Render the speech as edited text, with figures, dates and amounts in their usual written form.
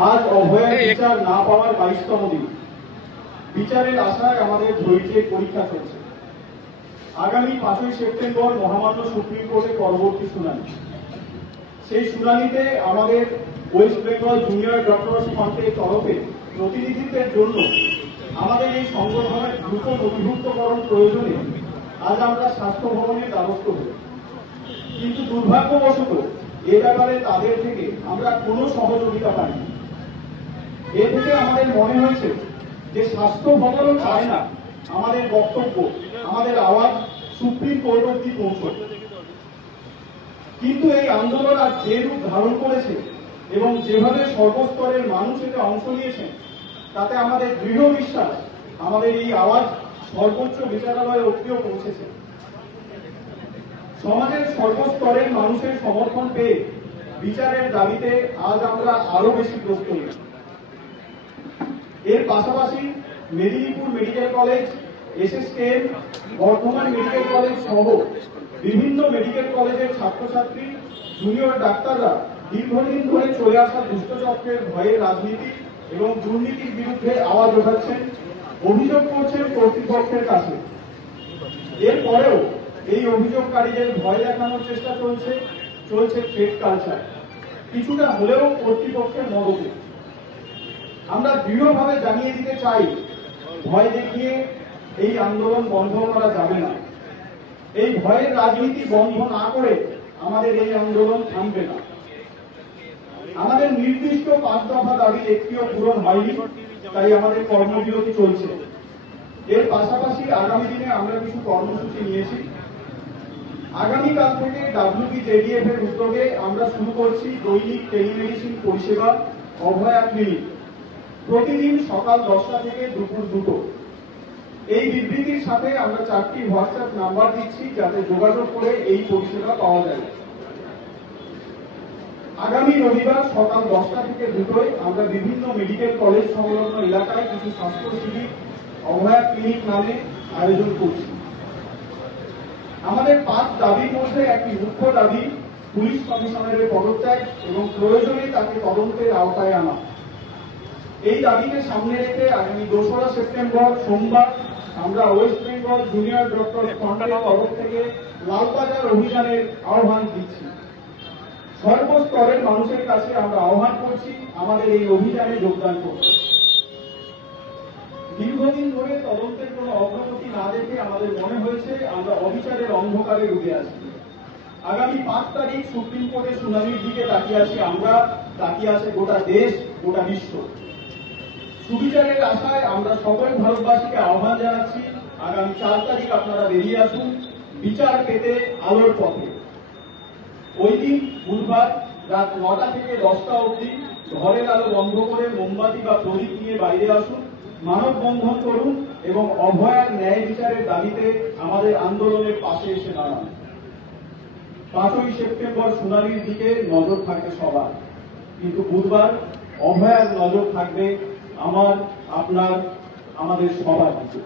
আজ অভয়ের বিচার না পাওয়ার 22তম দিন। বিচারের আশায় আমাদের ধৈর্যের পরীক্ষা চলছে। আগামী 5ই সেপ্টেম্বর মহামান্য সুপ্রিম কোর্টে পরবর্তী শুনানি। সেই শুনানিতে আমাদের ওয়েস্ট বেঙ্গল জুনিয়র ডক্টরস ফ্রন্টের তরফে প্রতিনিধিত্বের জন্য আমাদের এই সংগঠনের দ্রুত নথিভুক্তকরণ প্রয়োজনে আজ আমরা স্বাস্থ্য ভবনের দ্বারস্থ হই। কিন্তু দুর্ভাগ্যবশত এ ব্যাপারে তাদের থেকে আমরা কোনো সহযোগিতা পাইনি। এ থেকে আমাদের মনে হয়েছে যে স্বাস্থ্য ভবনও চায় না আমাদের বক্তব্য, আমাদের আওয়াজ সুপ্রিম কোর্ট অব্দি পৌঁছয়। কিন্তু এই আন্দোলন আজ যে রূপ ধারণ করেছে এবং যেভাবে সর্বস্তরের মানুষ এতে অংশ নিয়েছেন, তাতে আমাদের দৃঢ় বিশ্বাস আমাদের এই আওয়াজ সর্বোচ্চ বিচারালয় অব্দিও পৌঁছেছে। সমাজের সর্বস্তরের মানুষের সমর্থন পেয়ে বিচারের দাবিতে আজ আমরা আরো বেশি প্রস্তুত। এর পাশাপাশি Medinipur medical college, SSKM, Bardhaman medical college সহ বিভিন্ন মেডিকেল কলেজের ছাত্রছাত্রী, জুনিয়র ডাক্তাররা দীর্ঘদিন ধরে চলে আসা দুষ্টচক্রের ভয়ে রাজনীতি এবং দুর্নীতির বিরুদ্ধে আওয়াজ ওঠাচ্ছেন, অভিযোগ করছেন কর্তৃপক্ষের কাছে। এরপরেও এই অভিযোগকারীদের ভয় দেখানোর চেষ্টা চলছে থ্রেট কালচার, কিছুটা হলেও কর্তৃপক্ষের মদতে। আমরা দৃঢ়ভাবে জানিয়ে দিতে চাই, ভয় দেখিয়ে এই আন্দোলন বন্ধ করা যাবে না। এই ভয়ের রাজনীতি বন্ধ না করে আমাদের এই আন্দোলন থামবে না। আমাদের নির্দিষ্ট 5 দফা দাবির একটিও পূরণ হয়নি, তাই আমাদের কর্মবিরতি চলছে। এর পাশাপাশি আগামী দিনে আমরা কিছু কর্মসূচি নিয়েছি। আগামীকাল থেকে WBJDF এর উদ্যোগে আমরা শুরু করছি দৈনিক টেলিমেডিসিন পরিষেবা অভয়া ক্লিনিক, প্রতিদিন সকাল 10টা থেকে দুপুর 2টো। এই বিবৃতির সাথে আমরা 4টি হোয়াটসঅ্যাপ নাম্বার দিচ্ছি, যাতে যোগাযোগ করে এই পরিষেবা পাওয়া যায়। আগামী রবিবার সকাল 10টা থেকে 2টোয় আমরা বিভিন্ন মেডিকেল কলেজ সংলগ্ন এলাকায় কিছু স্বাস্থ্য শিবির অভয়া ক্লিনিক নামে আয়োজন করছি। আমাদের 5 দাবির মধ্যে একটি মুখ্য দাবি পুলিশ কমিশনারের পদত্যাগ এবং প্রয়োজনে তাকে তদন্তের আওতায় আনা। এই দাবিকে সামনে রেখে আগামী 2রা সেপ্টেম্বর সোমবার আমরা ওয়েস্ট বেঙ্গল জুনিয়র ডক্টর ফ্রন্টের তরফ থেকে লালবাজার অভিযানের আহ্বান দিচ্ছি। সর্বস্তরের মানুষের কাছে আমরা আহ্বান করছি আমাদের এই অভিযানে যোগদান করতে। দীর্ঘদিন ধরে তদন্তের কোনো অগ্রগতি না দেখে আমাদের মনে হয়েছে আমরা অবিচারের অন্ধকারে ডুবে আছি। আগামী 5 তারিখ সুপ্রিম কোর্টের শুনানির দিকে তাকিয়ে আছি আমরা, তাকিয়ে আছে গোটা দেশ, গোটা বিশ্ব। সুবিচারের আশায় আমরা সকল ভারতবাসীকে আহ্বান জানাচ্ছি, আগামী 4 তারিখ আপনারা বেরিয়ে আসুন বিচার পেতে আলোর পথে। ওই দিন বুধবার রাত 9টা থেকে 10টা অবধি ঘরের আলো বন্ধ করে মোমবাতি বা প্রদীপ নিয়ে বাইরে আসুন, মানববন্ধন করুন এবং অভয়ার ন্যায় বিচারের দাবিতে আমাদের আন্দোলনের পাশে এসে দাঁড়ান। 5ই সেপ্টেম্বর শুনানির দিকে নজর থাকবে সবার, কিন্তু বুধবার অভয়ার নজর থাকবে আমার, আপনার, আমাদের সবার দিকে।